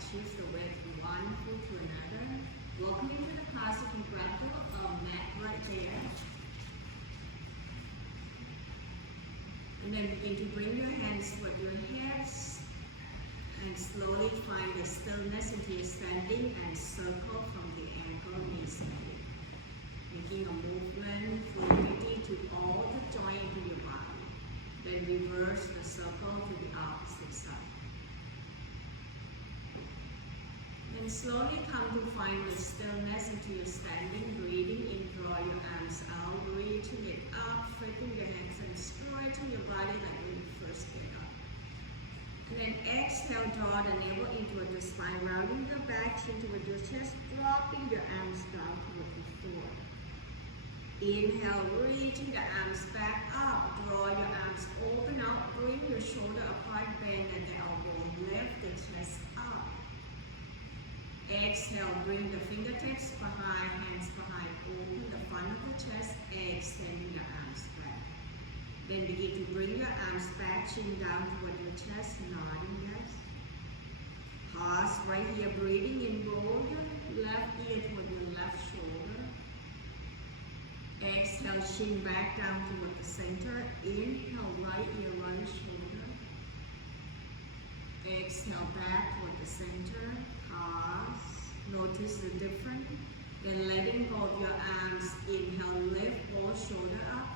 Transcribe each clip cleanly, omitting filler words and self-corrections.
shift the weight from one foot to another. Welcome into the class. You can grab the mat right there. And then begin to bring your hands toward your hips and slowly find the stillness into your standing and circle from the ankle knees. Making a movement fluidity to all the joint into your body. Then reverse the circle to the opposite side. And slowly come to find the stillness into your standing, breathing in, draw your arms out, reaching it up, flipping your hands and stretching your body like when you first get up. And then exhale, draw the navel into the spine, rounding the back chin toward your chest, dropping your arms down toward the floor. Inhale, reaching the arms back up, draw your arms open out, bring your shoulder apart, bend at the elbow, lift the chest up. Exhale, bring the fingertips behind, hands behind, open the front of the chest, extending your arms back. Then begin to bring your arms back, chin down toward your chest, nodding yes. Pause right here, breathing in, roll your left ear toward your left shoulder. Exhale, chin back down toward the center. Inhale, right ear, right shoulder. Exhale, back toward the center. Pause. Notice the difference. Then letting go of your arms. Inhale, lift both shoulder up.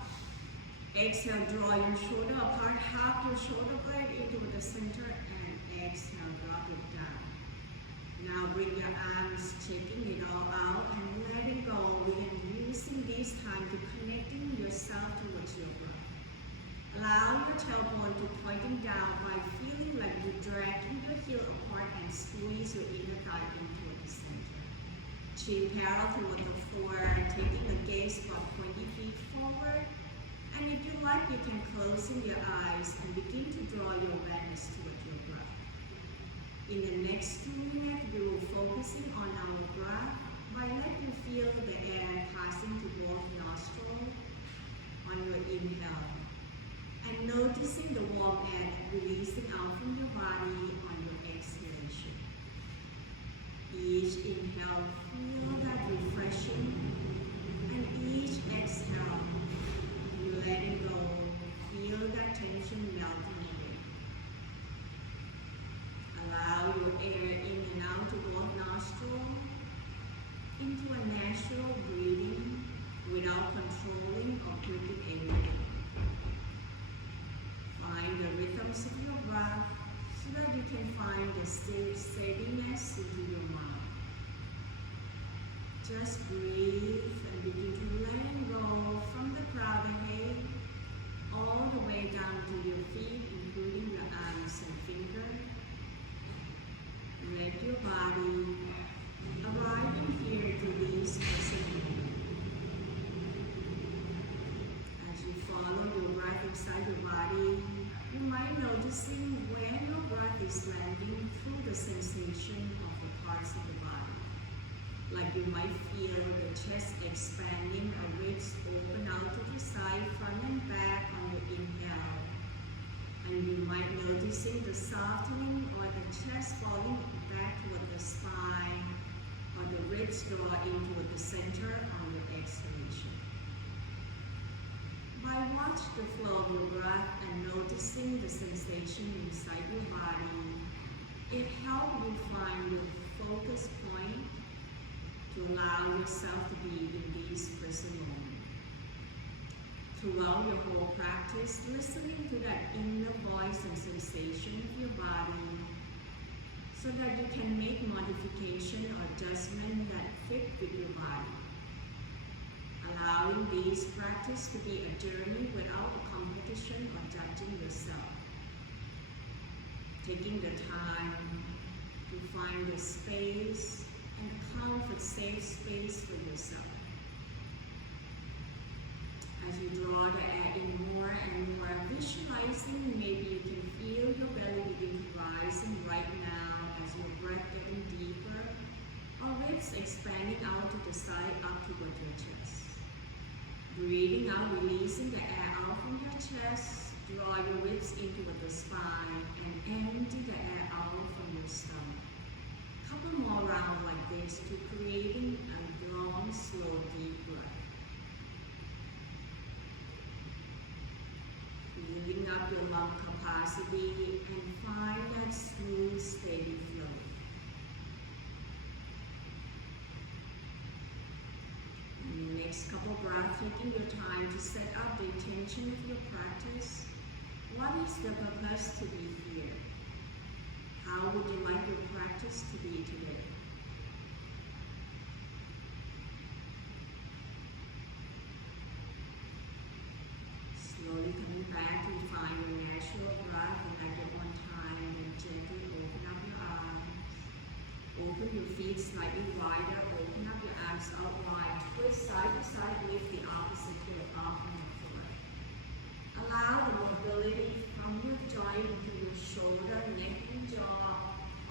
Exhale, draw your shoulder apart. Hug your shoulder blade into the center. And exhale, drop it down. Now bring your arms, taking it all out and letting go. And using this time to connecting yourself towards your breath. Allow your tailbone to pointing down by feeling like you're dragging your heel apart and squeeze your inner thigh into the center. Chin parallel toward the floor, taking a gaze about 20 feet forward. And if you like, you can close your eyes and begin to draw your awareness toward your breath. In the next 2 minutes, we will focusing on our breath by letting you feel the air passing to both nostrils on your inhale. And noticing the warm air releasing out from your body on your exhalation. Each inhale, feel that refreshing, and each exhale, you let it go, feel that tension melting away. Allow your air in and out to both nostrils into a natural breathing without controlling or gripping anything. Find the rhythms of your breath so that you can find the steadiness into your mind. Just breathe and begin to let go from the crown head all the way down to your feet, including your arms and fingers. Let your body arrive in here to this present moment. As you follow your breath inside your body, you might noticing when your breath is landing through the sensation of the parts of the body. Like you might feel the chest expanding or ribs open out to the side, front and back on your inhale. And you might noticing the softening or the chest falling back toward the spine or the ribs draw into the center on your exhalation. By watch the flow of your breath and noticing the sensation inside your body, it helps you find your focus point to allow yourself to be in this present moment. Throughout your whole practice, listening to that inner voice and sensation of your body so that you can make modification or adjustment that fit with your body. Allowing this practice to be a journey without a competition or judging yourself. Taking the time to find the space and comfort, safe space for yourself. As you draw the air in more and more, visualizing, maybe you can feel your belly begin to rise right now as your breath getting deeper, or ribs expanding out to the side up toward your chest. Breathing out, releasing the air out from your chest, draw your ribs into the spine and empty the air out from your stomach. Couple more rounds like this to creating a long, slow, deep breath. Filling up your lung capacity and find that smooth, steady flow. In the next couple breaths, taking your time to set up the intention of your practice. What is the purpose to be here? How would you like your practice to be today? Slowly coming back to find your natural breath and at your own time, and gently open up your eyes. Open your feet slightly wider, open up your arms out wide, twist side to side, lift the opposite heel up and forward. Allow the mobility from your joint to your shoulder, neck and jaw,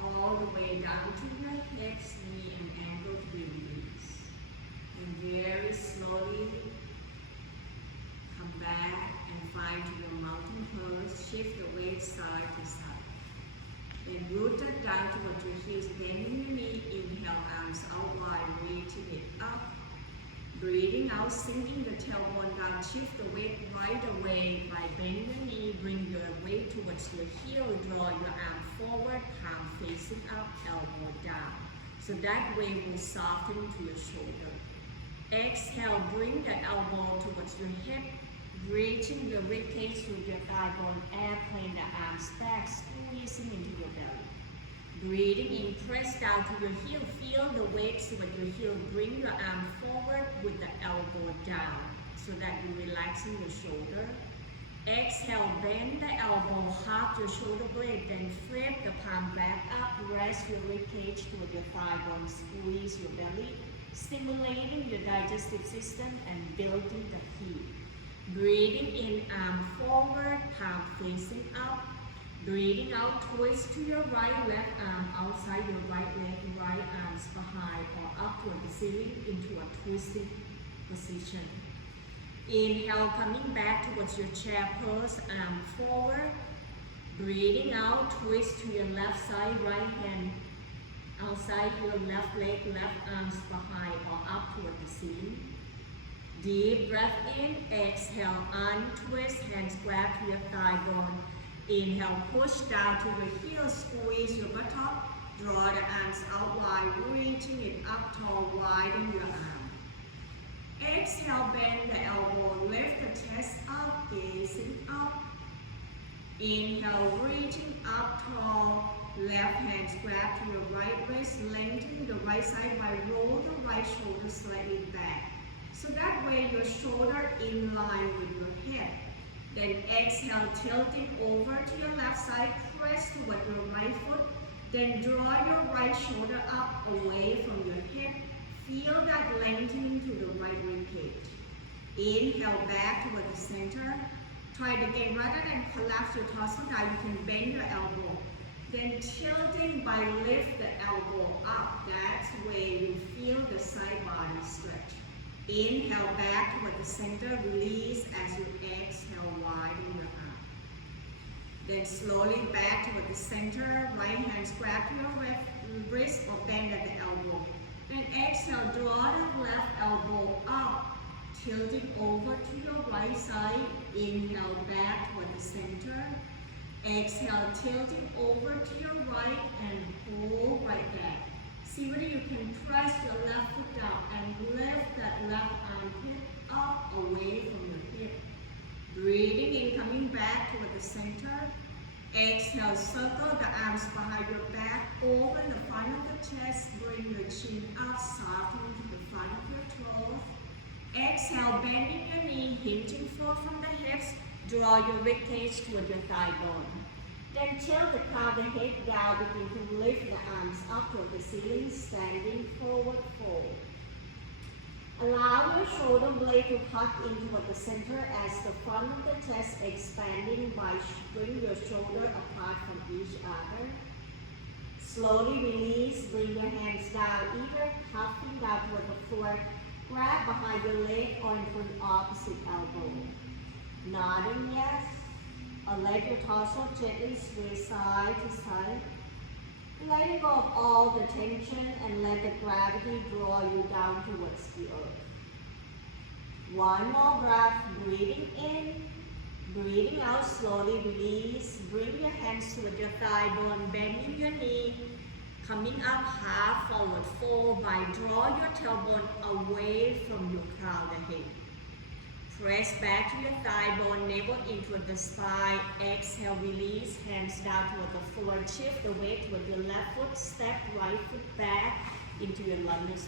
all the way down to your hips, knee and ankle to be released. And very slowly come back and find your mountain pose, shift the weight side to side. Then root it down towards your heels, bending your knee, inhale, arms out wide, reaching it up. Breathing out, sinking the tailbone down, shift the weight right away by bending your knee, bring your weight towards your heel, draw your arm forward, palm facing up, elbow down. So that way will soften to your shoulder. Exhale, bring that elbow towards your hip, reaching your ribcage with your thigh bone, airplane the arms back, squeezing into your belly. Breathing in, press down to your heel, feel the weight with your heel, bring your arm forward with the elbow down so that you're relaxing your shoulder. Exhale, bend the elbow, hug your shoulder blade, then flip the palm back up, rest your ribcage with your thigh bone, squeeze your belly, stimulating your digestive system and building the heat. Breathing in, arm forward, palm facing up. Breathing out, twist to your right, left arm outside your right leg, right arms behind or up toward the ceiling into a twisting position. Inhale, coming back towards your chair pose, arm forward. Breathing out, twist to your left side, right hand outside your left leg, left arms behind or up toward the ceiling. Deep breath in, exhale, untwist, hands grab to your thigh bone. Inhale, push down to your heels, squeeze your buttock, draw the arms out wide, reaching it up tall, widen your arm. Exhale, bend the elbow, lift the chest up, gazing up. Inhale, reaching up tall, left hands grab to your right wrist, lengthen the right side by roll the right shoulder slightly back. So that way your shoulder in line with your hip. Then exhale, tilting over to your left side, press toward your right foot. Then draw your right shoulder up away from your hip. Feel that lengthening to the right ribcage. Inhale back toward the center. Try it again. Rather than collapse your torso down, you can bend your elbow. Then tilting by lift the elbow up. That's where you feel the side body stretch. Inhale back toward the center, release as you exhale, widen your arm. Then slowly back toward the center, right hands grab your wrist or bend at the elbow. Then exhale, draw the left elbow up, tilting over to your right side. Inhale back toward the center. Exhale, tilting over to your right and pull right back. See whether you can press your left foot down and lift that left armpit up away from your hip. Breathing in, coming back toward the center. Exhale, circle the arms behind your back, open the front of the chest, bring your chin up, soften to the front of your throat. Exhale, bending your knee, hinging forward from the hips, draw your ribcage toward your thigh bone. Then tilt the crown of the head down, begin to lift the arms up toward the ceiling, standing forward fold. Allow your shoulder blade to tuck in toward the center as the front of the chest expanding by bring your shoulder apart from each other. Slowly release, bring your hands down, either cupping down toward the floor, grab behind your leg or into the opposite elbow. Nodding yes. Or let your torso gently sway side to side. Letting go of all the tension and let the gravity draw you down towards the earth. One more breath, breathing in, breathing out, slowly release. Bring your hands toward your thigh bone, bending your knee, coming up half forward fold by draw your tailbone away from your crown of the head. Press back to your thigh bone, navel into the spine. Exhale, release, hands down toward the floor. Shift the weight toward your left foot, step right foot back into your lunge.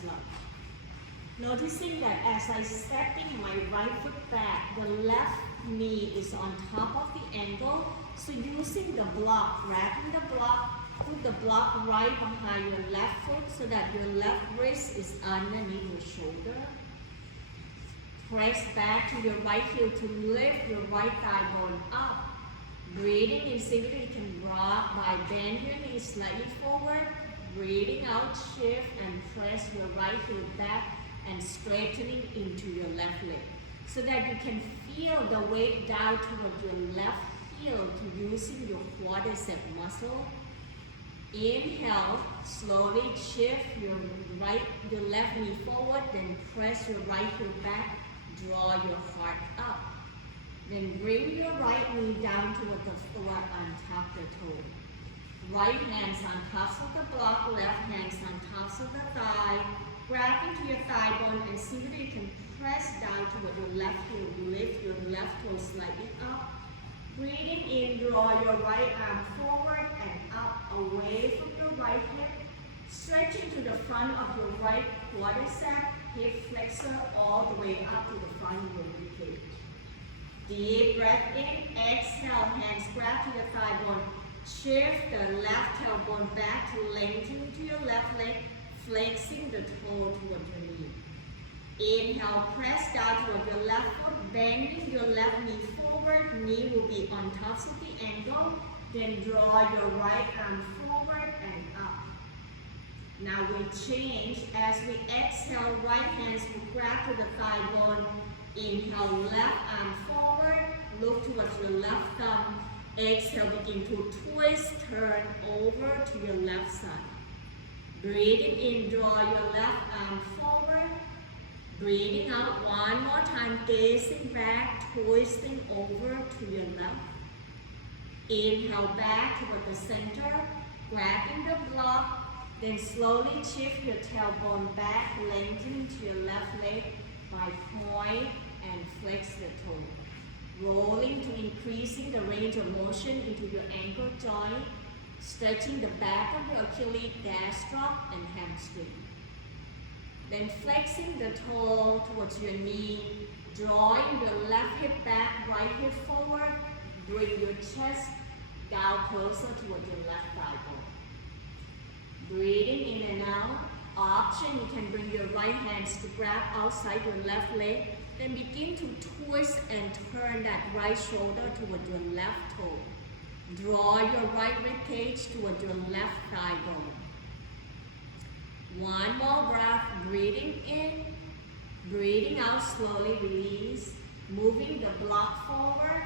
Noticing that as I stepping my right foot back, the left knee is on top of the ankle. So using the block, grabbing the block, put the block right behind your left foot so that your left wrist is underneath your shoulder. Press back to your right heel to lift your right thigh bone up. Breathing in, simply you can rock by bending your knees slightly forward. Breathing out, shift and press your right heel back and straightening into your left leg. So that you can feel the weight down toward your left heel to using your quadricep muscle. Inhale, slowly shift your left knee forward, then press your right heel back. Draw your heart up. Then bring your right knee down toward the floor on top of the toe. Right hands on tops of the block, left hands on tops of the thigh. Grab into your thigh bone and see whether you can press down toward your left heel. Lift your left toe slightly up. Breathing in, draw your right arm forward and up, away from your right hip. Stretching to the front of your right quadricep. Hip flexor all the way up to the front of your ribcage. Deep breath in, exhale, hands grab to your thigh bone. Shift the left tailbone back to lengthen to your left leg, flexing the toe toward your knee. Inhale, press down toward your left foot, bending your left knee forward. Knee will be on top of the ankle. Then draw your right arm forward and up. Now we change. As we exhale, right hands will grab to the thigh bone. Inhale, left arm forward. Look towards your left thumb. Exhale, begin to twist, turn over to your left side. Breathing in, draw your left arm forward. Breathing out one more time, gazing back, twisting over to your left. Inhale back toward the center, grabbing the block. Then slowly shift your tailbone back, lengthening to your left leg by point and flex the toe. Rolling to increasing the range of motion into your ankle joint, stretching the back of your Achilles, gastroc and hamstring. Then flexing the toe towards your knee, drawing your left hip back, right hip forward, bring your chest down closer toward your left thigh bone. Breathing in and out. Option, you can bring your right hands to grab outside your left leg. Then begin to twist and turn that right shoulder toward your left toe. Draw your right rib cage toward your left thigh bone. One more breath, breathing in, breathing out, slowly release. Moving the block forward.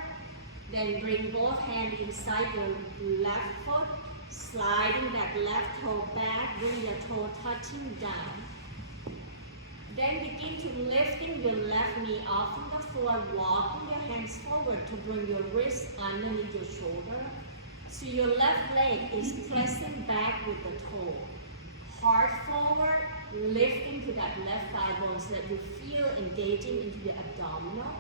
Then bring both hands inside your left foot. Sliding that left toe back, bring your toe touching down. Then begin to lifting your left knee off from the floor, walking your hands forward to bring your wrist underneath your shoulder. So your left leg is pressing back with the toe. Heart forward, lifting to that left thigh bone so that you feel engaging into your abdominal.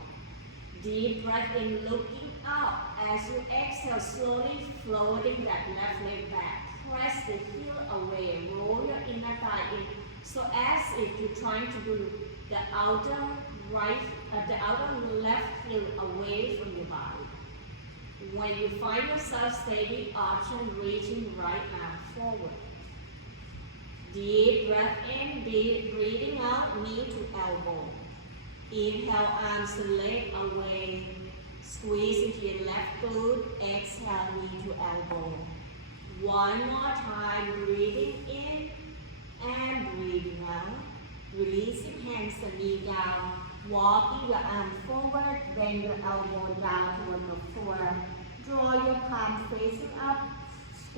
Deep breath in, looking up. As you exhale, slowly floating that left leg back. Press the heel away, roll your inner thigh in. So as if you're trying to do the outer left heel away from your body. When you find yourself steady, option reaching right arm forward. Deep breath in, breathing out, knee to elbow. Inhale, arms and leg away. Squeeze into your left glute. Exhale, knee to elbow. One more time, breathing in and breathing out. Releasing hands and knee down. Walking your arm forward, bend your elbow down toward the floor. Draw your palm facing up.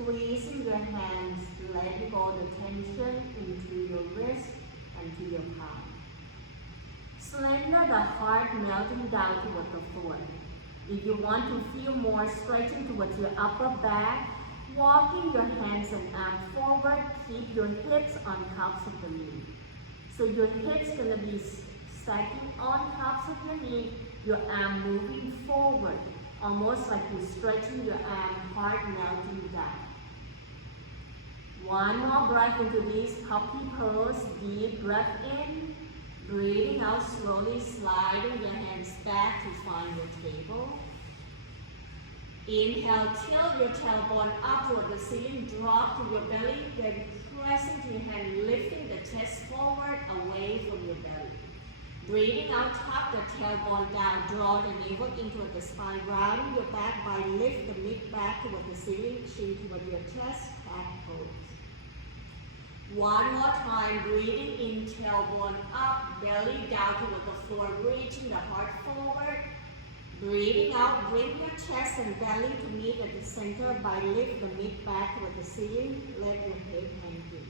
Squeezing your hands, letting go the tension into your wrist and to your palm. Slender the heart melting down toward the floor. If you want to feel more stretching towards your upper back, walking your hands and arms forward, keep your hips on tops of the knee. So your hips gonna be stacking on tops of your knee, your arm moving forward, almost like you're stretching your arm, heart melting down. One more breath into these puppy pose. Deep breath in. Breathing out slowly, sliding your hands back to find your table. Inhale, tilt your tailbone up toward the ceiling, drop to your belly, then press into your hand, lifting the chest forward away from your belly. Breathing out, tuck the tailbone down, draw the navel into the spine, rounding your back by lift the mid back toward the ceiling, chin toward your chest, back pose. One more time, breathing in, tailbone up, belly down toward the floor, reaching the heart forward. Breathing out, bring your chest and belly to meet at the center by lift the mid back toward the ceiling, let your head hang in.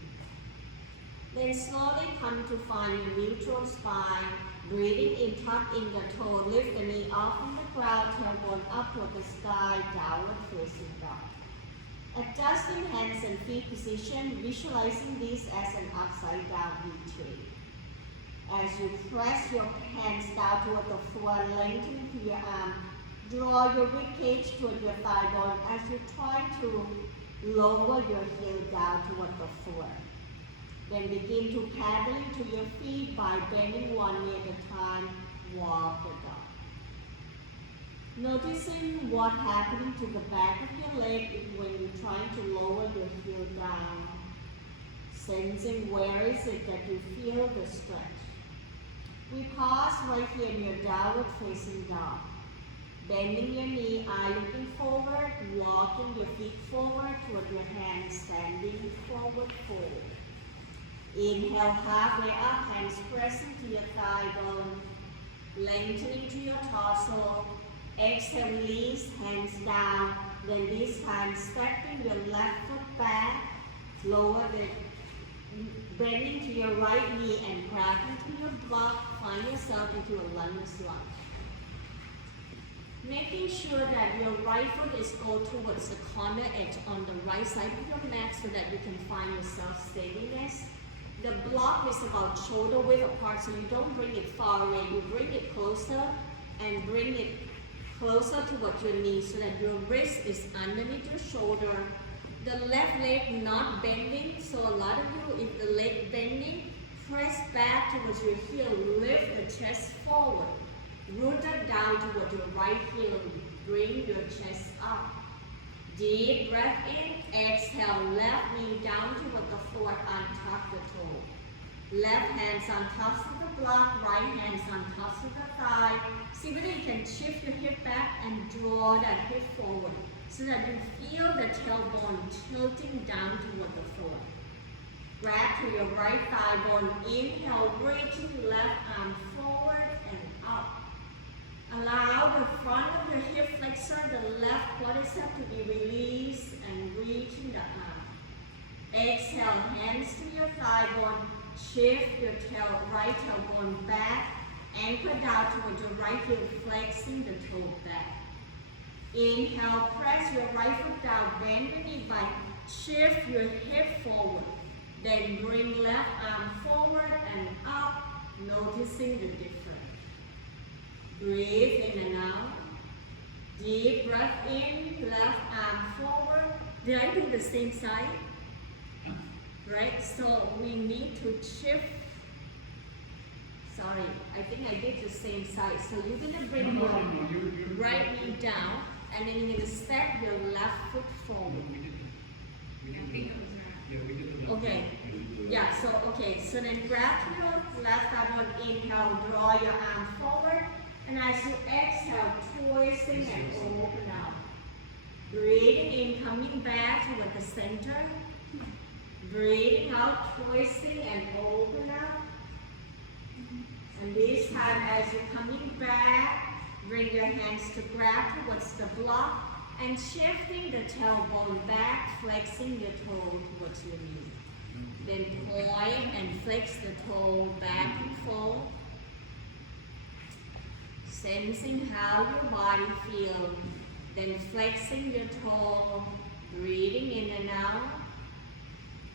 Then slowly come to find your neutral spine. Breathing in, tuck in the toe, lift the knee off from the ground, tailbone up toward the sky, downward facing dog. Adjusting hands and feet position, visualizing this as an upside down V-shape. As you press your hands down toward the floor, lengthen to your arm, draw your ribcage toward your thigh bone as you try to lower your heel down toward the floor. Then begin to paddle to your feet by bending one knee at a time, walk the dog. Noticing what's happening to the back of your leg when you're trying to lower your heel down. Sensing where is it that you feel the stretch. We pause right here in your downward facing dog. Bending your knee, eye looking forward, walking your feet forward toward your hands, standing forward, forward. Inhale, halfway up, hands pressing to your thigh bone, lengthening to your torso. Exhale, release, hands down. Then this time, stepping your left foot back, lower the, bending to your right knee and grabbing to your block, find yourself into a lunge lunge. Making sure that your right foot is go towards the corner edge on the right side of your mat so that you can find yourself steadiness. The block is about shoulder width apart, so you don't bring it far away. You bring it closer and bring it closer towards your knee so that your wrist is underneath your shoulder. The left leg not bending, so a lot of you, if the leg bending, press back towards your heel, lift the chest forward, root it down towards your right heel, bring your chest up. Deep breath in, exhale, left knee down toward the floor, untuck the toe. Left hands on tops of the block, right hands on tops of the thigh. See whether you can shift your hip back and draw that hip forward so that you feel the tailbone tilting down toward the floor. Grab to your right thigh bone, inhale, reaching left arm forward and up. Allow the front of your hip flexor, the left quadricep to be released and reaching the arm. Exhale, hands to your thigh bone, shift your right tailbone back, anchor down towards your right heel, flexing the toe back. Inhale, press your right foot down, bend the knee back, shift your hip forward. Then bring left arm forward and up, noticing the difference. Breathe in and out. Deep breath in, left arm forward. Did I do the same side? Right, so we need to shift. Sorry, I think I did the same side. So you're going to bring your right knee down and then you're going to step your left foot forward. Okay, yeah, so then grab your left arm, inhale, draw your arm forward. And as you exhale, twisting and open out. Breathing in, coming back toward the center. Breathing out, twisting and open out. And this time as you're coming back, bring your hands to grab towards the block And shifting the tailbone back, flexing your toe towards your knee. Then point and flex the toe back and forth. Sensing how your body feels. Then flexing your toe, breathing in and out.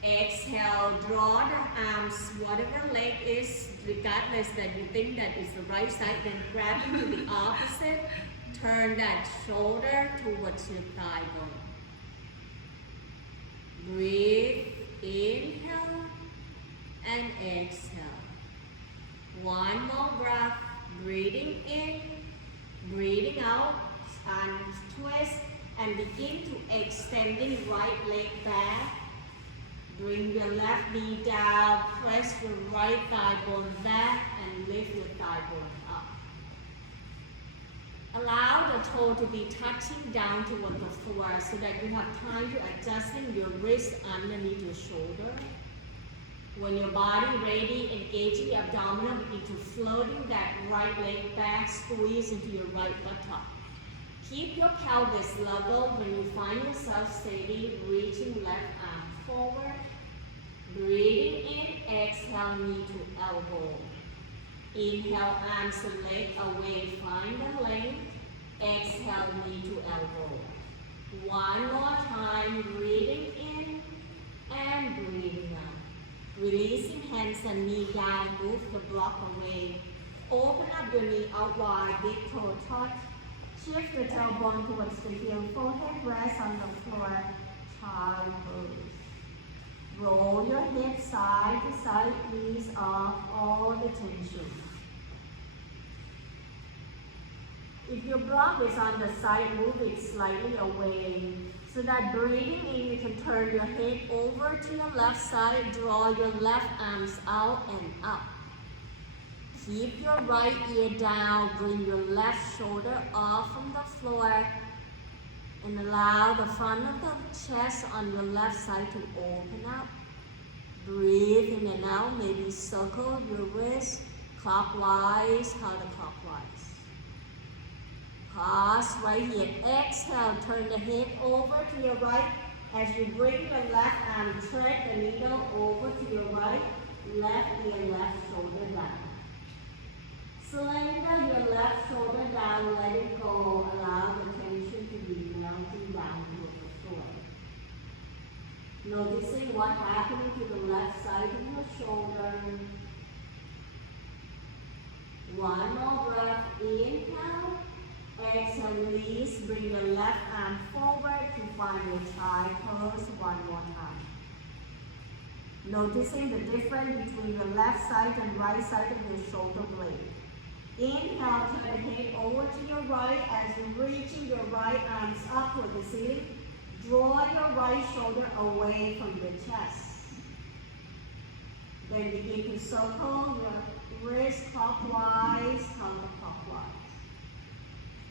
Exhale, draw the arms, whatever leg is, regardless that you think that is the right side, then grab into the opposite. Turn that shoulder towards your thigh bone. Breathe, inhale and exhale. One more breath, breathing in, breathing out, arms twist, and begin to extending right leg back. Bring your left knee down, press your right thigh bone back, and lift your thigh bone up. Allow the toe to be touching down toward the floor so that you have time to adjusting your wrist underneath your shoulder. When your body ready, engaging the abdominal, begin to floating that right leg back, squeeze into your right buttock. Keep your pelvis level when you find yourself steady, reaching left arm forward. Breathing in, exhale, knee to elbow. Inhale, arms and leg away, find the length. Exhale, knee to elbow. One more time, breathing in and breathing out. Releasing hands and knee down, move the block away. Open up your knee out wide, big toe touch. Shift the tailbone towards the heel, forehead rest on the floor, child pose. Roll your hips side to side, ease off all the tension. If your block is on the side, move it slightly away. So that breathing in, you can turn your head over to your left side, draw your left arms out and up. Keep your right ear down, bring your left shoulder off from the floor, and allow the front of the chest on your left side to open up. Breathe in and out, maybe circle your wrist clockwise, counterclockwise. Pause right here. Exhale, turn the head over to your right. As you bring your left arm, thread the needle over to your right, left ear, left shoulder down. Slender your left shoulder down, let it go. Allow the tension to be melting down to the floor. Noticing what's happening to the left side of your shoulder. One more breath, inhale. Exhale, release. Bring your left arm forward to find your child pose one more time. Noticing the difference between your left side and right side of your shoulder blade. Inhale, turn the head over to your right as you're reaching your right arms up toward the ceiling. Draw your right shoulder away from the chest. Then begin to circle your wrist clockwise, counterclockwise.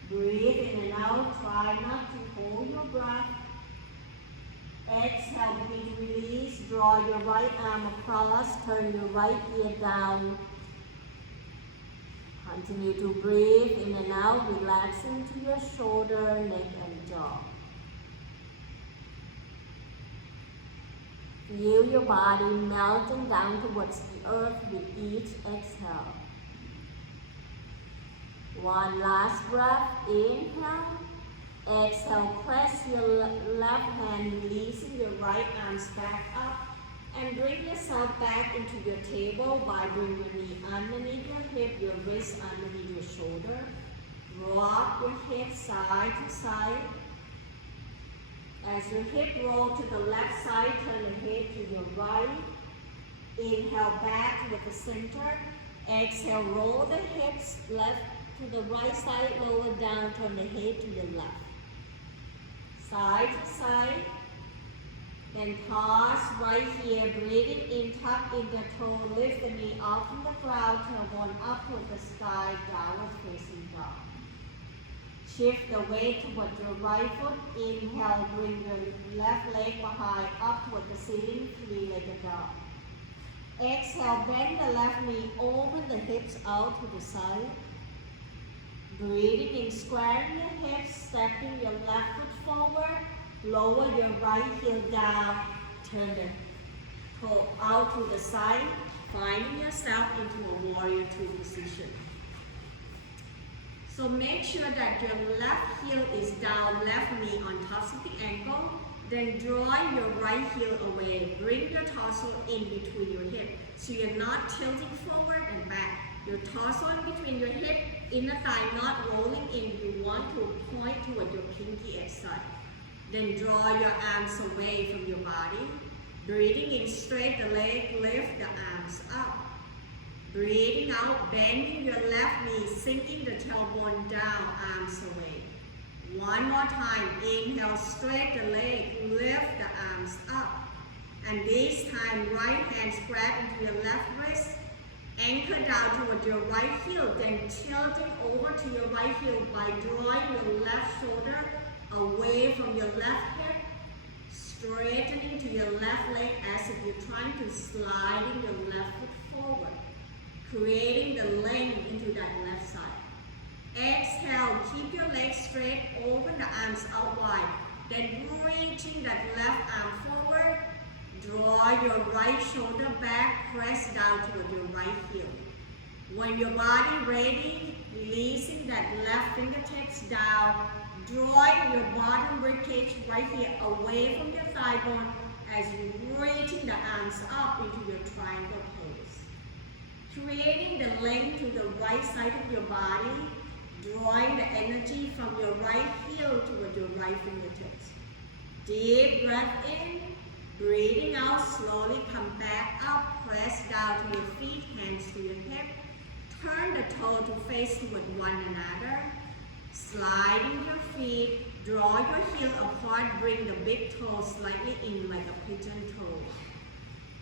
Breathe in and out. Try not to hold your breath. Exhale, begin to release. Draw your right arm across. Turn your right ear down. Continue to breathe in and out, relaxing to your shoulder, neck, and jaw. Feel your body melting down towards the earth with each exhale. One last breath, inhale. Exhale, press your left hand, releasing your right arms back up. And bring yourself back into your table by bringing your knee underneath your hip, your wrist underneath your shoulder. Rock your hips side to side. As your hip roll to the left side, turn the head to your right. Inhale back with the center. Exhale, roll the hips left to the right side, lower down, turn the head to the left. Side to side. Then pause right here, breathing in, tuck in the toe, lift the knee off from the ground, tailbone up toward the sky, downward facing dog. Shift the weight toward your right foot. Inhale, bring your left leg behind, up toward the ceiling, three-legged dog. Exhale, bend the left knee, open the hips out to the side. Breathing in, squaring your hips, stepping your left foot forward, lower your right heel down, turn the toe out to the side, finding yourself into a warrior two position. So make sure that your left heel is down, left knee on top of the ankle. Then draw your right heel away. Bring your torso in between your hip. So you're not tilting forward and back. Your torso in between your hip, inner thigh not rolling in. You want to point toward your pinky edge side. Then draw your arms away from your body. Breathing in, straight the leg, lift the arms up. Breathing out, bending your left knee, sinking the tailbone down, arms away. One more time, inhale, straight the leg, lift the arms up. And this time, right hand grab into your left wrist, anchor down toward your right heel, then tilting over to your right heel by drawing your left shoulder away from your left hip, straightening to your left leg as if you're trying to slide your left foot forward, creating the length into that left side. Exhale, keep your legs straight, open the arms out wide, then reaching that left arm forward, draw your right shoulder back, press down toward your right heel. When your body ready, releasing that left fingertips down, drawing your bottom ribcage right here away from your thigh bone as you reaching the arms up into your triangle pose. Creating the length to the right side of your body, drawing the energy from your right heel toward your right fingertips. Deep breath in, breathing out, slowly come back up, press down to your feet, hands to your hip. Turn the toe to face toward one another. Sliding your feet, draw your heel apart, bring the big toe slightly in like a pigeon toe.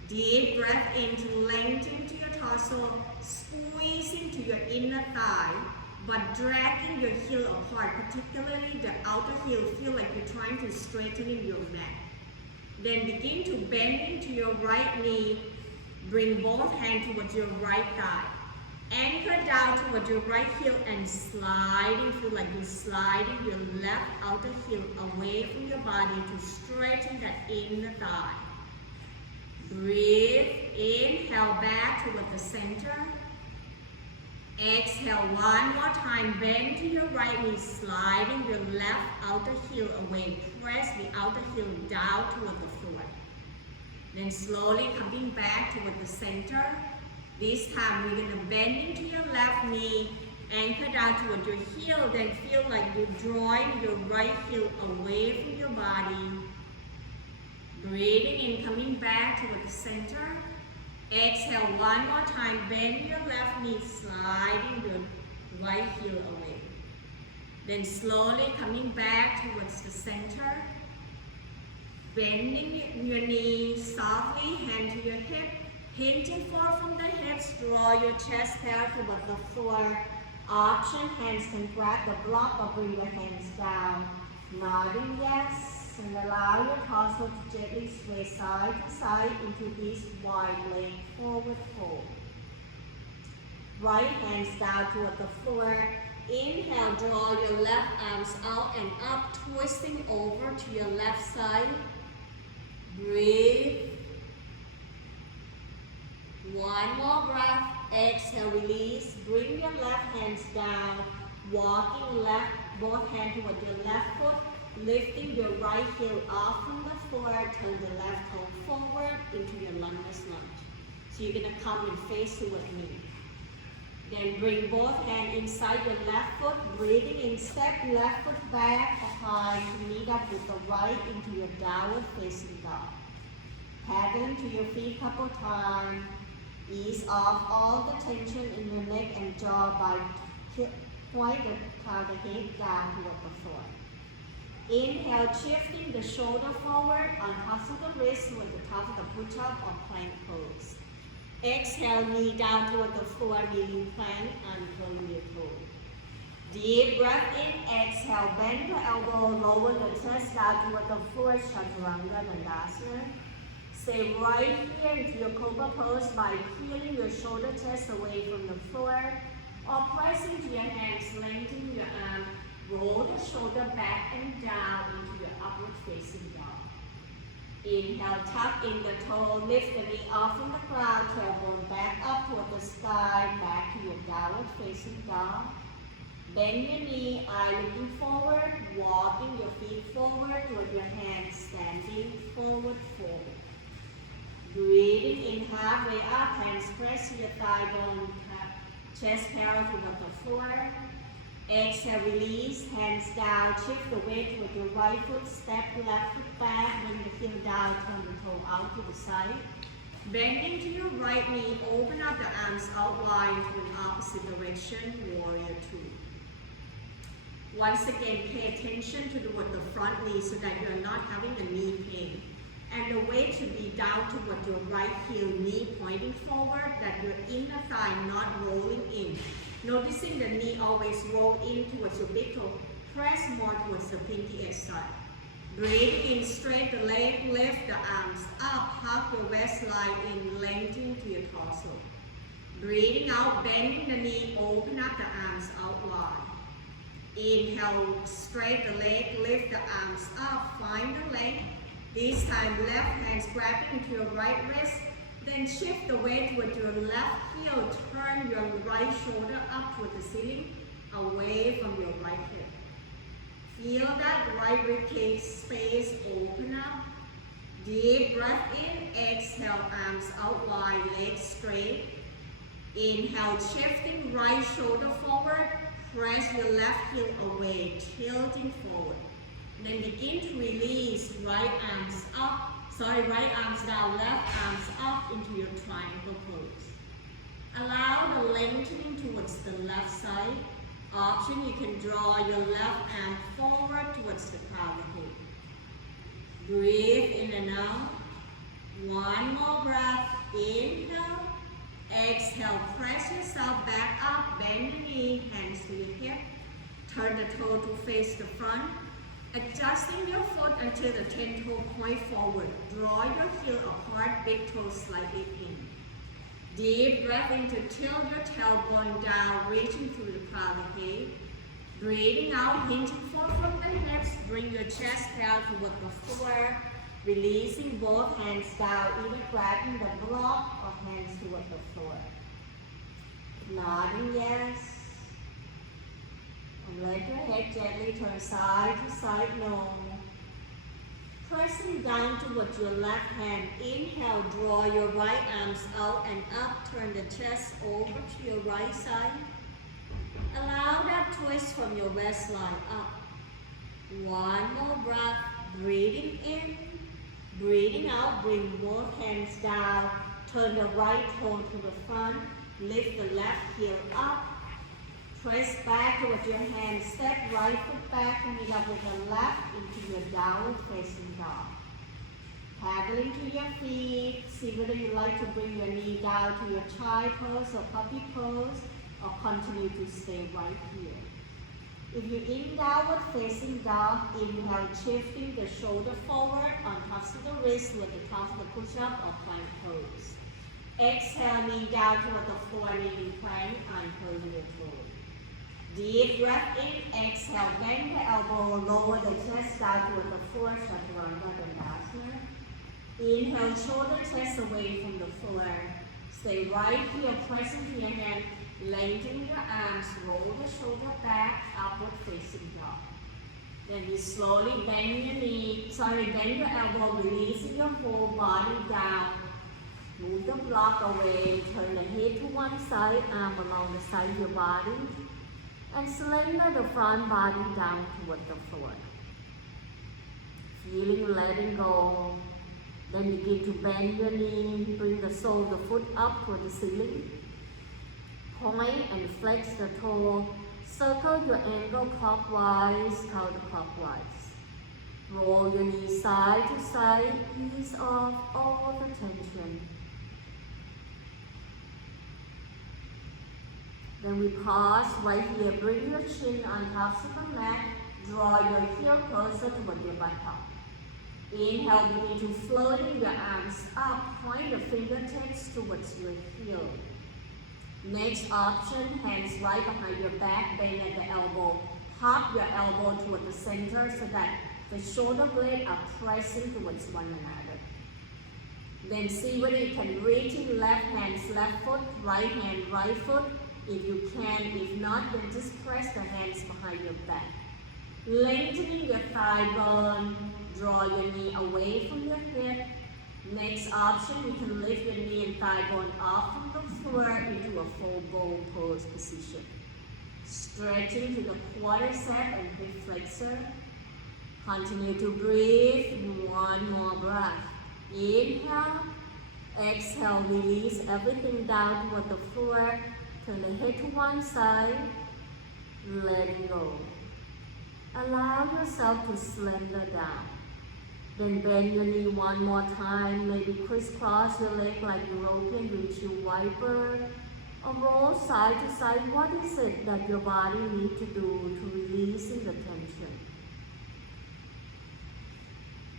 Deep breath in to lengthen to your torso, squeezing to your inner thigh, but dragging your heel apart, particularly the outer heel. Feel like you're trying to straighten in your neck. Then begin to bend into your right knee, bring both hands towards your right thigh. Anchor down towards your right heel and sliding, feel like you're sliding your left outer heel away from your body to straighten that inner thigh. Breathe, inhale back toward the center. Exhale one more time, bend to your right knee, sliding your left outer heel away. Press the outer heel down toward the floor. Then slowly coming back toward the center. This time we're going to bend into your left knee, anchor down toward your heel, then feel like you're drawing your right heel away from your body. Breathing in, coming back toward the center. Exhale one more time, bend your left knee, sliding your right heel away. Then slowly coming back towards the center. Bending your knee softly, hand to your hip. Hinging forward from the hips, draw your chest hair toward the floor. Option, hands can grab the block or bring your hands down. Nodding yes, and allow your torso to gently sway side to side into this wide leg forward fold. Right hands down toward the floor. Inhale, draw your left arms out and up, twisting over to your left side. Breathe. One more breath. Exhale, release. Bring your left hands down. Walking left, both hands toward your left foot. Lifting your right heel off from the floor. Turn the left toe forward into your lunges lunge. So you're going to come and face toward me. Then bring both hands inside your left foot. Breathing in, step left foot back. Apply to meet up with the right into your downward facing dog. Paddle to your feet a couple times. Ease off all the tension in your neck and jaw by point the head down toward the floor. Inhale, shifting the shoulder forward on top of the wrist with the top of the push-up or plank pose. Exhale, knee down toward the floor, kneeling plank, uncurling your toe. Deep breath in, exhale, bend your elbow, lower the chest down toward the floor, Chaturanga Dandasana. Stay right here into your cobra pose by peeling your shoulder chest away from the floor or press into your hands, lengthen your arm, roll the shoulder back and down into your upward facing dog. Inhale, tuck in the toe, lift the knee off from the ground, tailbone back up toward the sky, back to your downward facing dog. Bend your knee, eye looking forward, walking your feet forward toward your hands, standing forward, forward. Breathing in halfway up, hands press to your thigh bone, chest parallel toward the floor. Exhale, release, hands down, shift the weight toward your right foot, step left foot back, bring the heel down, turn the toe out to the side. Bending to your right knee, open up the arms out wide to an opposite direction, warrior two. Once again, pay attention toward the front knee so that you're not having a knee pain. And the weight should be down toward your right heel, knee pointing forward, that your inner thigh not rolling in. Noticing the knee always roll in towards your big toe. Press more towards the pinky edge side. Breathe in, straight the leg, lift the arms up, hug your waistline in, lengthen to your torso. Breathing out, bending the knee, open up the arms out wide. Inhale, straight the leg, lift the arms up, find the leg. This time, left hand grabbing into your right wrist, then shift the weight toward your left heel, turn your right shoulder up toward the ceiling, away from your right hip. Feel that right ribcage space open up. Deep breath in, exhale, arms out wide, legs straight. Inhale, shifting right shoulder forward, press your left heel away, tilting forward. Then begin to release right arms down, left arms up into your triangle pose. Allow the lengthening towards the left side. Option, you can draw your left arm forward towards the crown of the head. Breathe in and out. One more breath. Inhale. Exhale, press yourself back up, bend the knee, hands to your hip. Turn the toe to face the front. Adjusting your foot until the 10-toe point forward. Draw your heel apart, big toe slightly in. Deep breath in to tilt your tailbone down, reaching through the crown of the head. Breathing out, hinging forward from the hips. Bring your chest down toward the floor. Releasing both hands down, either grabbing the block or hands toward the floor. Nodding yes. And let your head gently turn side to side, no. Pressing down towards your left hand. Inhale, draw your right arms out and up. Turn the chest over to your right side. Allow that twist from your waistline up. One more breath. Breathing in. Breathing out, bring both hands down, turn the right toe to the front, lift the left heel up, press back with your hands, step right foot back, meet up with the left into your downward facing dog. Paddling to your feet, see whether you like to bring your knee down to your child pose or puppy pose, or continue to stay right here. If you're in downward facing dog, inhale, shifting the shoulder forward on tops of the wrist with the top of the push-up or plank pose. Exhale, knee down toward the floor, kneeling plank, uncurling your toe. Deep breath in, exhale, bend the elbow, lower the chest down toward the floor, chaturanga dandasana. Inhale, shoulder chest away from the floor. Stay right here, press into your hand. Lengthen your arms, roll the shoulder back, upward facing dog. Then you slowly bend your elbow, releasing your whole body down. Move the block away, turn the head to one side, arm along the side of your body, and slender the front body down toward the floor. Feeling letting go. Then begin to bend your knee, bring the sole of the foot up toward the ceiling. Point and flex the toe. Circle your ankle clockwise, counterclockwise. Roll your knees side to side, ease off all the tension. Then we pause right here. Bring your chin on top of the mat. Draw your heel closer toward your buttock. Inhale, begin to floating your arms up. Point your fingertips towards your heel. Next option, hands right behind your back, bend at the elbow. Hop your elbow toward the center so that the shoulder blades are pressing towards one another. Then see whether you can reach in left hand, left foot, right foot. If you can, if not, then just press the hands behind your back. Lengthening your thigh bone, draw your knee away from your hip. Next option, you can lift your knee and thigh bone off from the floor into a full bowl pose position. Stretching to the quadricep and hip flexor. Continue to breathe. One more breath. Inhale. Exhale, release everything down toward the floor. Turn the head to one side. Let go. Allow yourself to slender down. Then bend your knee one more time. Maybe crisscross your leg like European windshield wiper. Or roll side to side. What is it that your body needs to do to releasing the tension?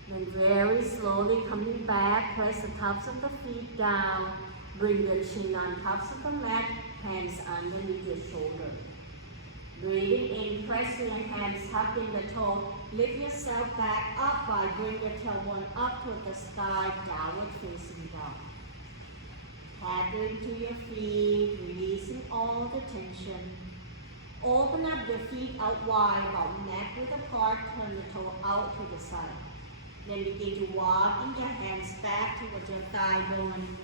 Then very slowly coming back, press the tops of the feet down. Bring the chin on tops of the mat, hands underneath your shoulder. Breathing in, press your hands, tap in the toe. Lift yourself back up by bringing your tailbone up to the sky, downward facing dog. Paddling to your feet, releasing all the tension. Open up your feet out wide, about neck width apart, turn the toe out to the side. Then begin to walk in your hands back towards your thigh bone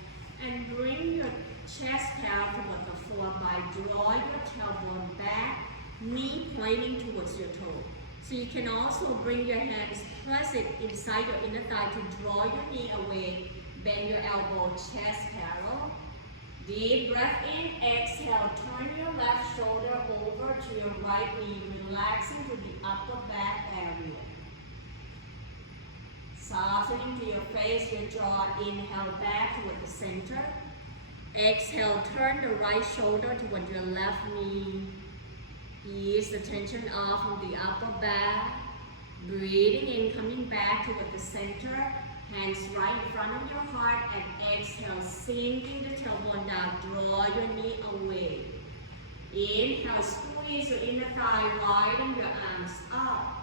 and bring your chest down toward the floor by drawing your tailbone back, knee pointing towards your toe. So you can also bring your hands, press it inside your inner thigh to draw your knee away. Bend your elbow, chest parallel. Deep breath in, exhale, turn your left shoulder over to your right knee, relaxing to the upper back area. Softening to your face, your jaw, inhale back toward the center. Exhale, turn the right shoulder toward your left knee. Ease the tension off from the upper back. Breathing in, coming back toward the center. Hands right in front of your heart and exhale, sinking the tailbone down. Draw your knee away. Inhale, squeeze your inner thigh, widen your arms up.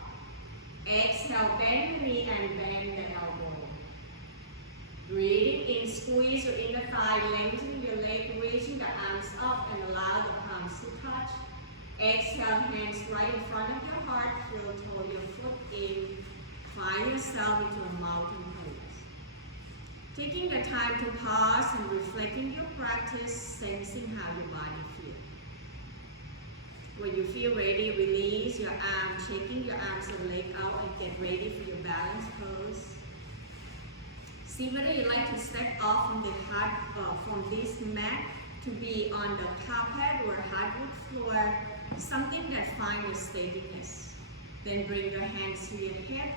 Exhale, bend your knee and bend the elbow. Breathing in, squeeze your inner thigh, lengthen your leg, reaching the arms up and allow the palms to touch. Exhale, hands right in front of your heart, heel toe your foot in. Find yourself into a mountain pose. Taking the time to pause and reflecting your practice, sensing how your body feels. When you feel ready, release your arm, shaking your arms and leg out and get ready for your balance pose. See whether you like to step off from this mat to be on the carpet or hardwood floor, something that finds your steadiness. Then bring your hands to your hip,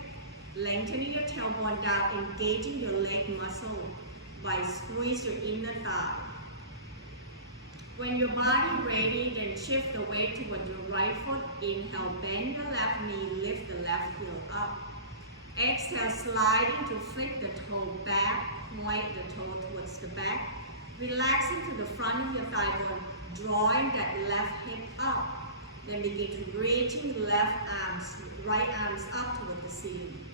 lengthening your tailbone down, engaging your leg muscle by squeeze your inner thigh. When your body ready, then shift the weight toward your right foot. Inhale, bend the left knee, lift the left heel up. Exhale, sliding to flick the toe back, point the toe towards the back. Relaxing to the front of your thigh bone, drawing that left hip up. Then begin to reaching right arms up toward the ceiling.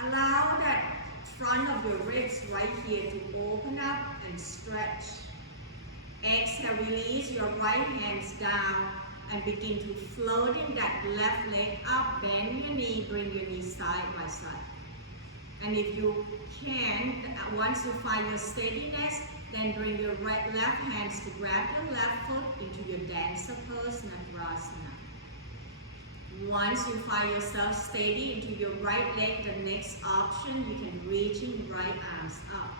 Allow that front of your ribs right here to open up and stretch. Exhale, release your right hands down and begin to floating that left leg up. Bend your knee, bring your knee side by side. And if you can, once you find your steadiness, then bring your left hands to grab your left foot into your dancer pose, Navrasana. Once you find yourself steady into your right leg, the next option, you can reach in right arms up.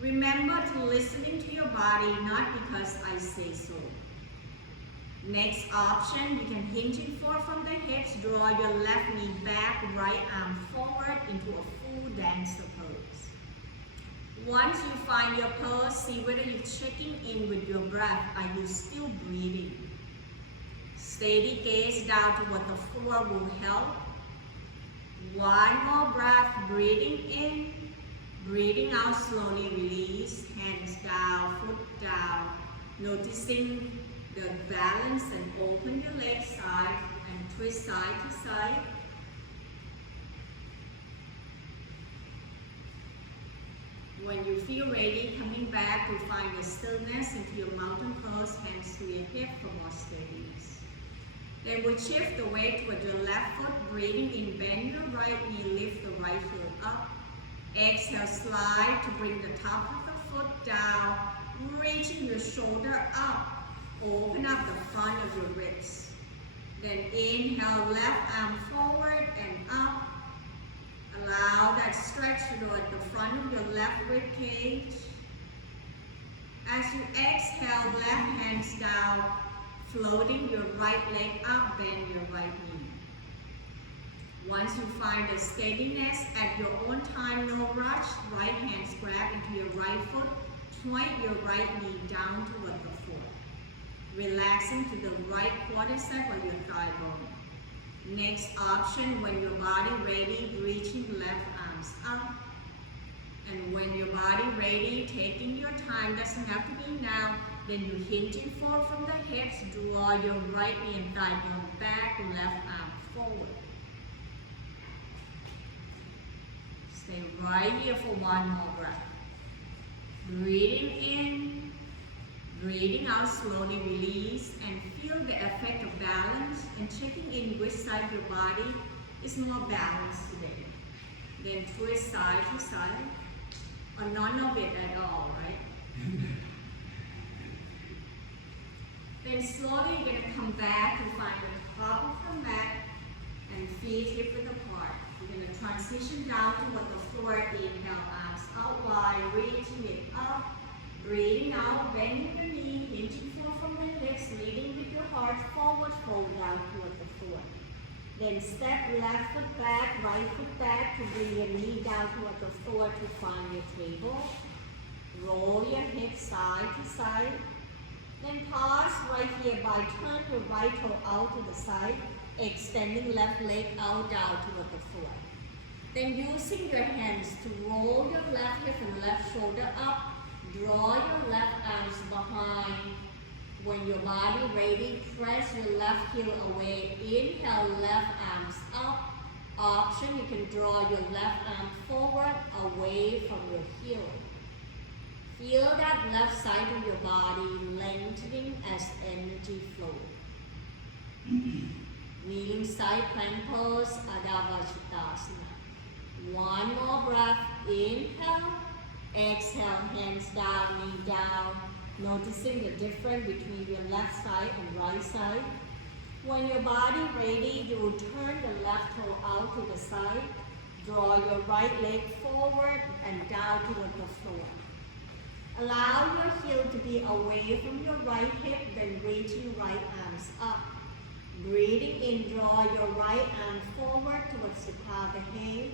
Remember to listening to your body, not because I say so. Next option, you can hinge it forward from the hips, draw your left knee back, right arm forward into a full dancer pose. Once you find your pose, see whether you're checking in with your breath. Are you still breathing? Steady gaze down to what the floor will help. One more breath, breathing in, breathing out slowly, release, hands down, foot down. Noticing the balance, and open your leg side and twist side to side. When you feel ready, coming back to find the stillness into your mountain pose, hands to your hip for more steadiness. Then we shift the weight toward your left foot, breathing in, bend your right knee, lift the right heel up. Exhale, slide to bring the top of the foot down, reaching your shoulder up. Open up the front of your ribs. Then inhale, left arm forward and up. Allow that stretch toward the front of your left rib cage. As you exhale, left hands down, floating your right leg up, bend your right knee. Once you find the steadiness at your own time, no rush, right hands grab into your right foot, point your right knee down toward the floor. Relaxing to the right quadricep or your thigh bone. Next option, when your body ready, reaching left arms up. And when your body ready, taking your time, doesn't have to be now, then you hinging forward from the hips, draw your right knee and thigh bone back, left arm forward. Stay right here for one more breath. Breathing in, breathing out, slowly release, and feel the effect of balance, and checking in which side of your body is more balanced today. Then twist side to side, or none of it at all, right? Then slowly you're going to come back and find the top of the mat and feet hip width apart. You're going to transition down toward the floor. Inhale, arms out wide, reaching it up. Breathing out, bending the knee, hinging forward from the hips, leading with your heart forward, fold down toward the floor. Then step left foot back, right foot back to bring your knee down toward the floor to find your table. Roll your hips side to side. Then pause right here by turn your right toe out to the side, extending left leg out down toward the floor. Then using your hands to roll your left hip and left shoulder up, draw your left arms behind. When your body ready, press your left heel away. Inhale, left arms up. Option, you can draw your left arm forward, away from your heel. Feel that left side of your body lengthening as energy flows. Kneeling side plank pose, Adha Vajradhasana. One more breath. Inhale. Exhale, hands down, knee down. Noticing the difference between your left side and right side. When your body ready, you will turn the left toe out to the side. Draw your right leg forward and down toward the floor. Allow your heel to be away from your right hip, then reaching right arms up. Breathing in, draw your right arm forward towards the top of the head.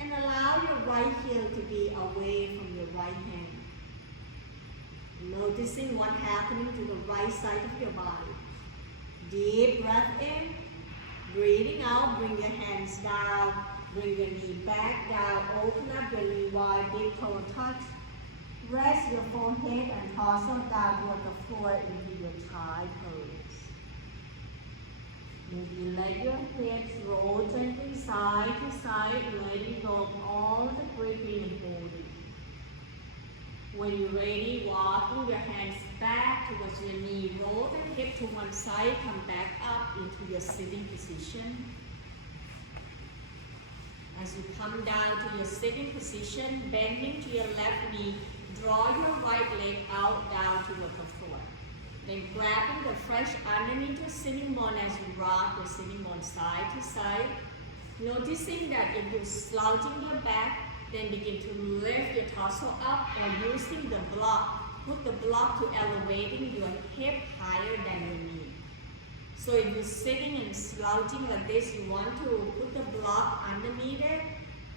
And allow your right heel to be away from your right hand. Noticing what's happening to the right side of your body. Deep breath in. Breathing out, bring your hands down. Bring your knee back down. Open up your knee wide, big toe touch. Rest your forehead and torso down toward the floor into your child pose. Maybe let your hips roll gently side to side, letting go of all the gripping and holding. When you're ready, walking your hands back towards your knee, roll the hip to one side, come back up into your sitting position. As you come down to your sitting position, bending to your left knee, draw your right leg out down toward the floor. Then grabbing the fresh underneath your sitting bone as you rock your sitting bone side to side. Noticing that if you're slouching your back, then begin to lift your torso up or using the block. Put the block to elevating your hip higher than your knee. So if you're sitting and slouching like this, you want to put the block underneath it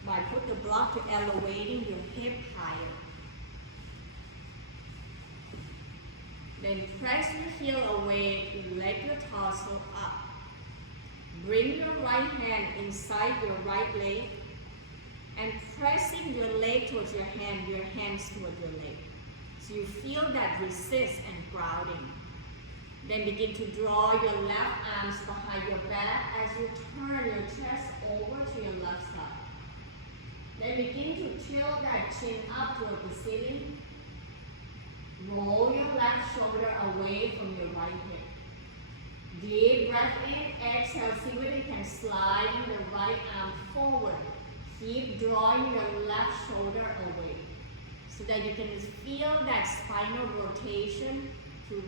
by put the block to elevating your hip higher. Then press your heel away to let your torso up. Bring your right hand inside your right leg and pressing your leg towards your hands towards your leg. So you feel that resist and grounding. Then begin to draw your left arms behind your back as you turn your chest over to your left side. Then begin to tilt that chin up toward the ceiling. Roll your left shoulder away from your right hip. Deep breath in, exhale, see whether you can slide the right arm forward. Keep drawing your left shoulder away so that you can feel that spinal rotation to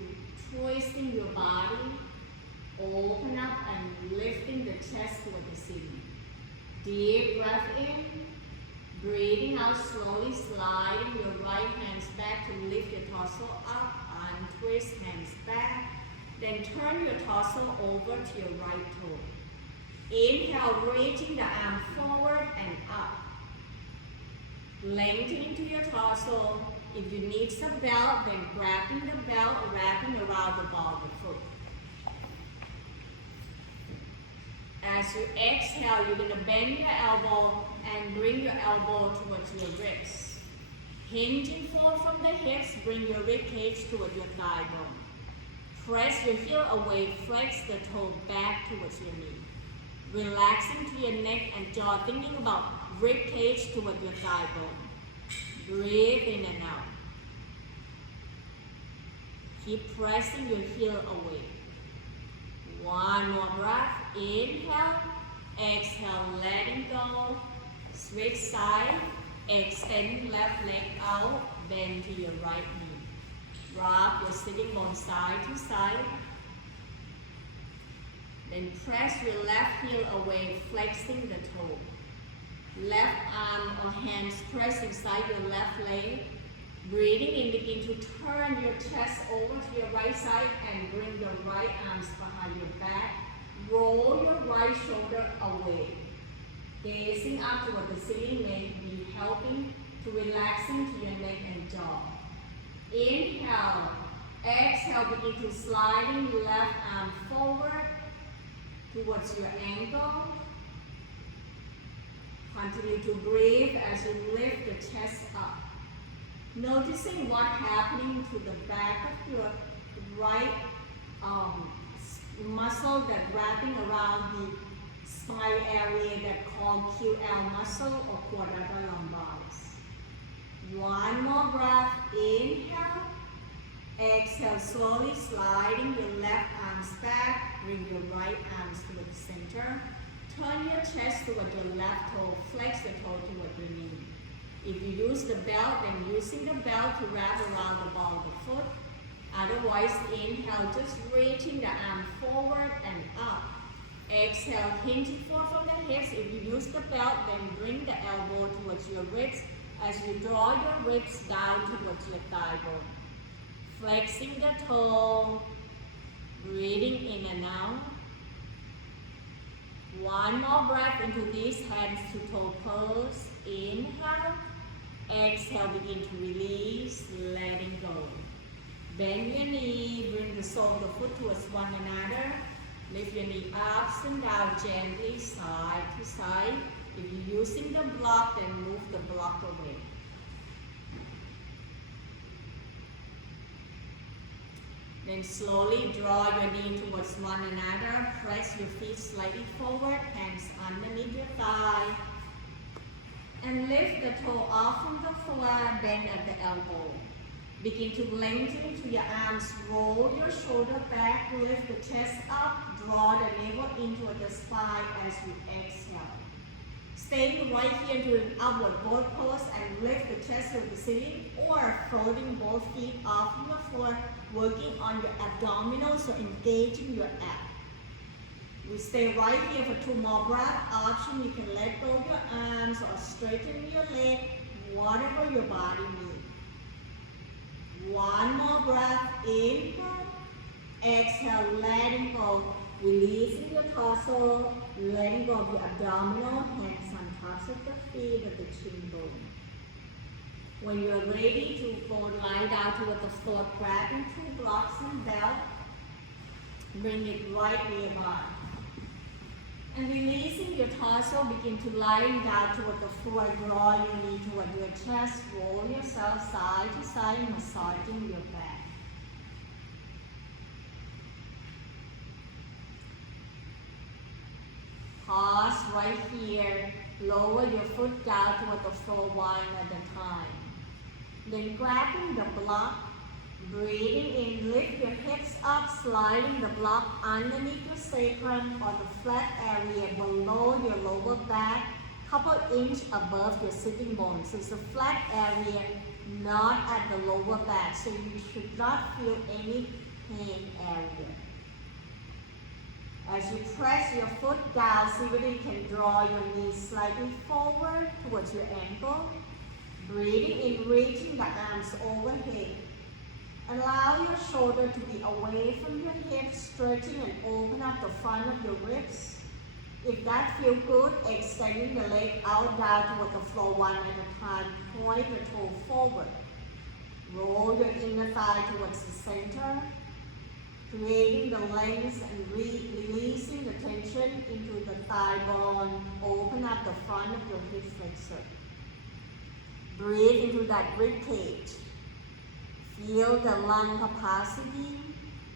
twisting your body, open up and lifting the chest toward the ceiling. Deep breath in, breathing out slowly, sliding your right hands back to lift your torso up, untwist hands back, then turn your torso over to your right toe. Inhale, reaching the arm forward and up. Lengthening to your torso. If you need some belt, then grabbing the belt, wrapping around the ball of the foot. As you exhale, you're going to bend your elbow and bring your elbow towards your ribs. Hinging forward from the hips, bring your rib cage toward your thigh bone. Press your heel away, flex the toe back towards your knee. Relaxing to your neck and jaw, thinking about rib cage toward your thigh bone. Breathe in and out. Keep pressing your heel away. One more breath. Inhale. Exhale, letting go. Switch side. Extend left leg out. Bend to your right knee. Drop your sitting bone side to side. Then press your left heel away, flexing the toe. Left arm or hands press inside your left leg. Breathing in, begin to turn your chest over to your right side and bring the right arms behind your back. Roll your right shoulder away. Gazing up toward the ceiling may be helping to relaxing to your neck and jaw. Inhale. Exhale, begin to sliding left arm forward towards your ankle. Continue to breathe as you lift the chest up. Noticing what's happening to the back of your right muscle that wrapping around the spine area that called QL muscle or quadrata lumbaris. One more breath. Inhale. Exhale, slowly sliding your left arms back. Bring your right arms to the center. Turn your chest toward your left toe. Flex the toe toward your knee. If you use the belt, then using the belt to wrap around the ball of the foot. Otherwise, inhale, just reaching the arm forward and up. Exhale, hinging forward from the hips. If you use the belt, then bring the elbow towards your ribs as you draw your ribs down towards your thigh bone. Flexing the toe, breathing in and out. One more breath into these hands to toe pose. Inhale. Exhale, begin to release, letting go. Bend your knee, bring the sole of the foot towards one another. Lift your knee up and down gently, side to side. If you're using the block, then move the block away. Then slowly draw your knee towards one another. Press your feet slightly forward, hands underneath your thigh. And lift the toe off from the floor, bend at the elbow. Begin to lengthen to your arms, roll your shoulder back, lift the chest up, draw the navel into the spine as you exhale. Staying right here to an upward boat pose and lift the chest to the ceiling or folding both feet off from the floor, working on your abdominals, so engaging your abs. We stay right here for 2 more breaths. Option, you can let go of your arms or straighten your leg, whatever your body needs. One more breath. Inhale. Exhale, letting go. Releasing your torso, letting go of your abdominal, hands on tops of the feet at the chin bone. When you're ready to go lie down toward the floor, grabbing 2 blocks and belt, bring it right nearby. And releasing your torso, begin to lie down toward the floor, draw your knee toward your chest, roll yourself side to side, massaging your back. Pause right here, lower your foot down toward the floor one at a time. Then grabbing the block, breathing in, lift your hips up, sliding the block underneath your sacrum or the flat area below your lower back, couple inch above your sitting bones. So it's a flat area, not at the lower back, so you should not feel any pain area. As you press your foot down, see whether you can draw your knees slightly forward towards your ankle. Breathing in, reaching the arms overhead. Allow your shoulder to be away from your hips, stretching and open up the front of your ribs. If that feels good, extending the leg out down toward the floor one at a time. Point the toe forward. Roll your inner thigh towards the center, creating the length and releasing the tension into the thigh bone. Open up the front of your hip flexor. Breathe into that rib cage. Feel the lung capacity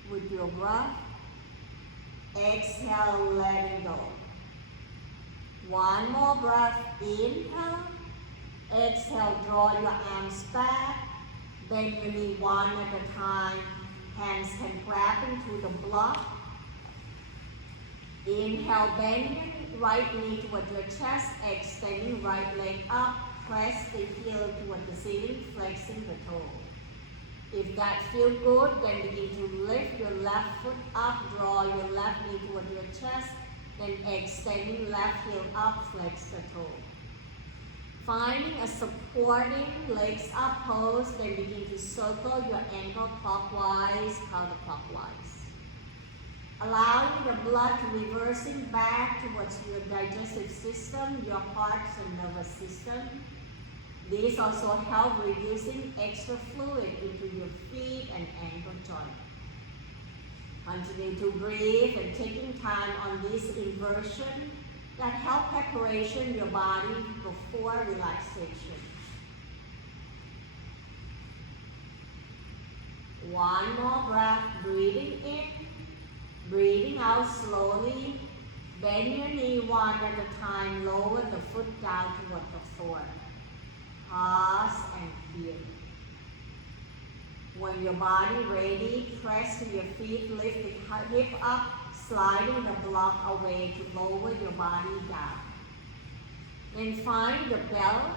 with your breath. Exhale, letting go. One more breath, inhale. Exhale, draw your arms back. Bend your knee one at a time. Hands can grab into the block. Inhale, bend your right knee toward your chest, extending right leg up. Press the heel toward the ceiling, flexing the toe. If that feels good, then begin to lift your left foot up, draw your left knee toward your chest, then extending left heel up, flex the toe. Finding a supporting legs up pose, then begin to circle your ankle clockwise, counterclockwise. Allowing the blood to reversing back towards your digestive system, your heart and nervous system. These also help reducing extra fluid into your feet and ankle joint. Continue to breathe and taking time on this inversion that help preparation your body before relaxation. One more breath, breathing in, breathing out slowly. Bend your knee one at a time, lower the foot down toward the floor. Pause and feel. When your body ready, press to your feet, lift the hip up, sliding the block away to lower your body down. Then find the belt,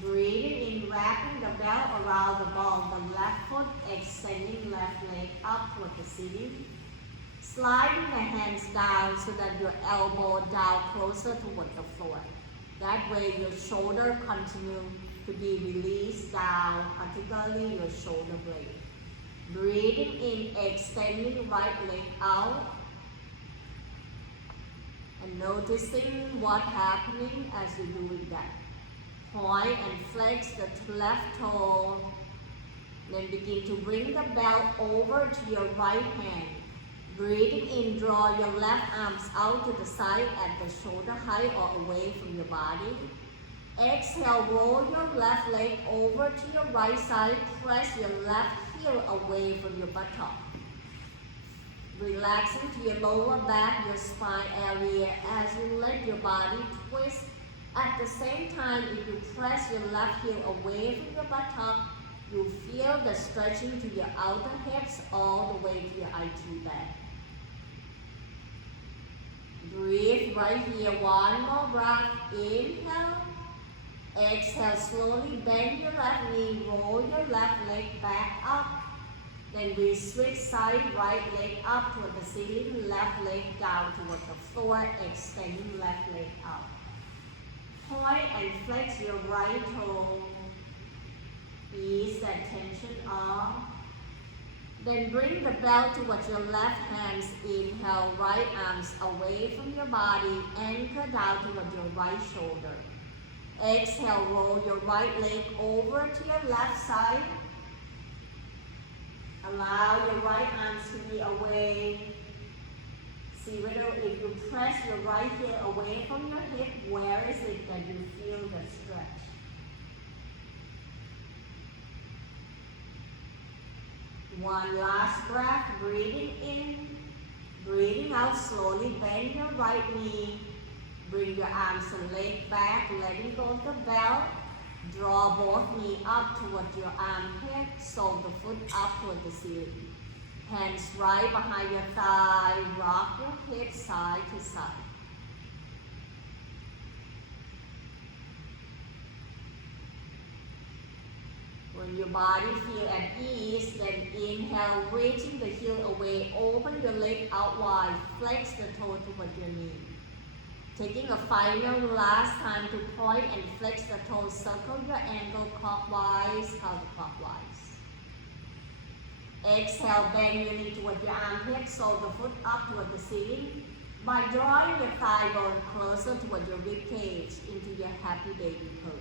breathing in, wrapping the belt around the ball, the left foot, extending left leg up toward the ceiling. Sliding the hands down so that your elbow down closer toward the floor. That way your shoulder continue to be released down, particularly your shoulder blade. Breathing in, extending right leg out. And noticing what's happening as you do that. Point and flex the left toe. Then begin to bring the belt over to your right hand. Breathing in, draw your left arms out to the side at the shoulder height or away from your body. Exhale, roll your left leg over to your right side. Press your left heel away from your buttock. Relaxing to your lower back, your spine area as you let your body twist. At the same time, if you press your left heel away from your buttock, you feel the stretching to your outer hips all the way to your IT bag. Breathe right here, one more breath, inhale. Exhale, slowly bend your left knee, roll your left leg back up. Then we switch side, right leg up toward the ceiling, left leg down toward the floor, extending left leg up. Point and flex your right toe. Ease that tension off. Then bring the belt towards your left hands. Inhale, right arms away from your body. Anchor down toward your right shoulder. Exhale, roll your right leg over to your left side. Allow your right arms to be away. See whether if you press your right heel away from your hip. Where is it that you feel the stretch? One last breath, breathing in, breathing out slowly. Bend your right knee. Bring your arms and leg back, letting go of the belt. Draw both knees up toward your armpit, sole the foot up toward the ceiling. Hands right behind your thigh, rock your hips side to side. When your body feels at ease, then inhale, reaching the heel away, open your leg out wide, flex the toe toward your knee. Taking a final last time to point and flex the toes, circle your ankle clockwise, counterclockwise. Exhale, bend your knee toward your armpit, sole the foot up toward the ceiling. By drawing your thigh bone closer toward your rib cage into your happy baby pose.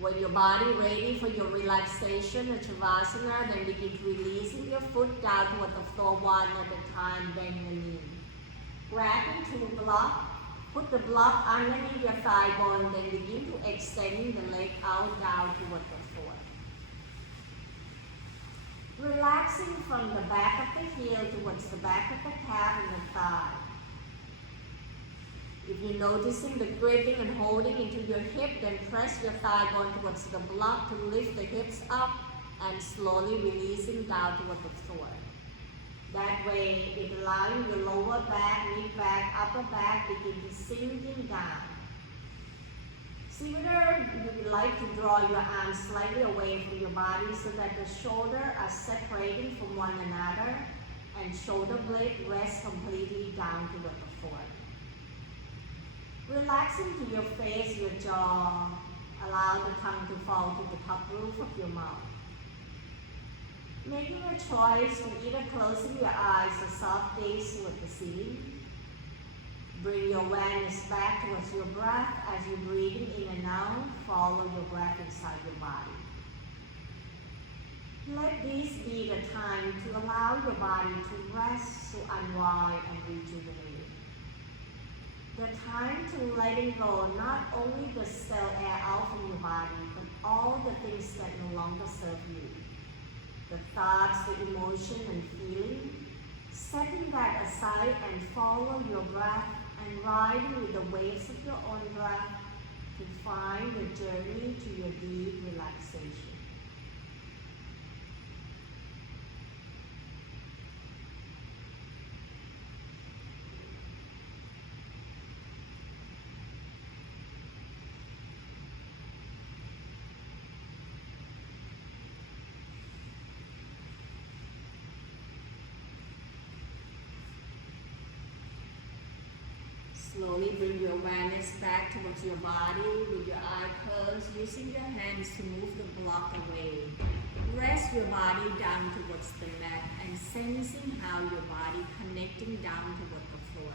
When your body ready for your relaxation or Shavasana, then begin releasing your foot down toward the floor one at a time, bend your knee. Grab into the block, put the block underneath your thigh bone, then begin to extending the leg out down toward the floor. Relaxing from the back of the heel towards the back of the calf and the thigh. If you're noticing the gripping and holding into your hip, then press your thigh bone towards the block to lift the hips up and slowly releasing down toward the floor. That way, it allowing your lower back, mid back, upper back begin to sinking down. See whether you would like to draw your arms slightly away from your body so that the shoulders are separating from one another and shoulder blade rests completely down toward the floor. Relaxing to your face, your jaw, allow the tongue to fall to the top roof of your mouth. Making a choice of either closing your eyes or soft gaze toward the ceiling. Bring your awareness back towards your breath as you're breathing in and out. Follow your breath inside your body. Let this be the time to allow your body to rest, to unwind and rejuvenate. The time to letting go not only the stale air out from your body, but all the things that no longer serve you. The thoughts, the emotion and feeling, setting that aside and follow your breath and riding with the waves of your own breath to find the journey to your deep relaxation. Slowly bring your awareness back towards your body with your eye closed, using your hands to move the block away. Rest your body down towards the mat and sensing how your body connecting down toward the floor.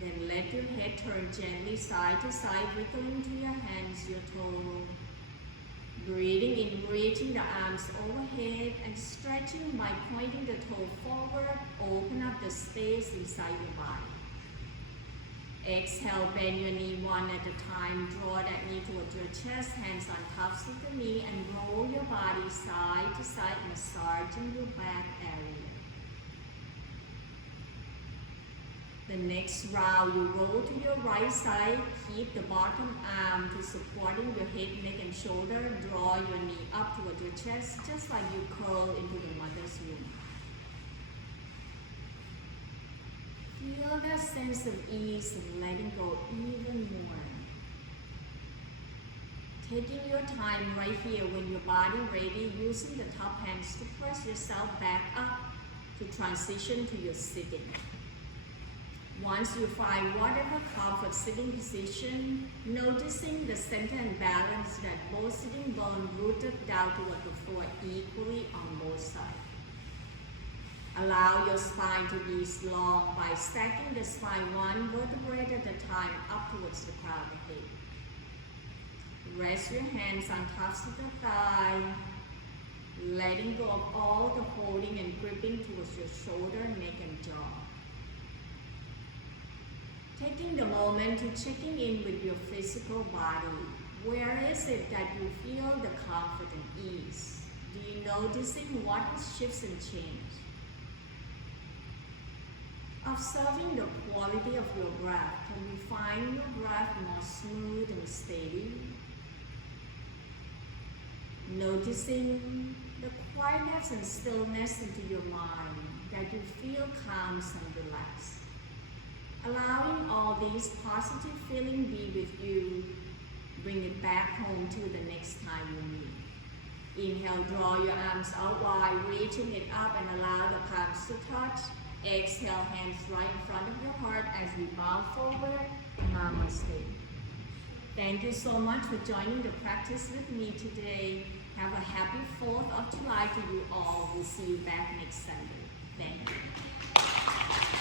Then let your head turn gently side to side, wiggling to your hands, your toe. Breathing in, reaching the arms overhead and stretching by pointing the toe forward. Open up the space inside your body. Exhale, bend your knee one at a time. Draw that knee towards your chest, hands on cuffs of the knee, and roll your body side to side, massaging your back area. The next round, you roll to your right side. Keep the bottom arm to supporting your head, neck, and shoulder. Draw your knee up toward your chest, just like you curl into the mother's womb. Feel that sense of ease and letting go even more. Taking your time right here when your body ready, using the top hands to press yourself back up to transition to your sitting. Once you find whatever comfort sitting position, noticing the center and balance that both sitting bone rooted down toward the floor equally on both sides. Allow your spine to be long by stacking the spine one vertebrae at a time up towards the crown of the head. Rest your hands on tops of the thigh. letting go of all the holding and gripping towards your shoulder, neck, and jaw. Taking the moment to checking in with your physical body. Where is it that you feel the comfort and ease? Do you noticing what shifts and changes? Observing the quality of your breath. Can you find your breath more smooth and steady? Noticing the quietness and stillness into your mind, that you feel calm and relaxed. Allowing all these positive feelings be with you, bring it back home to the next time you need. Inhale, draw your arms out wide, reaching it up and allow the palms to touch. Exhale, hands right in front of your heart as we bow forward. Namaste. Thank you so much for joining the practice with me today. Have a happy 4th of July to you all. We'll see you back next Sunday. Thank you.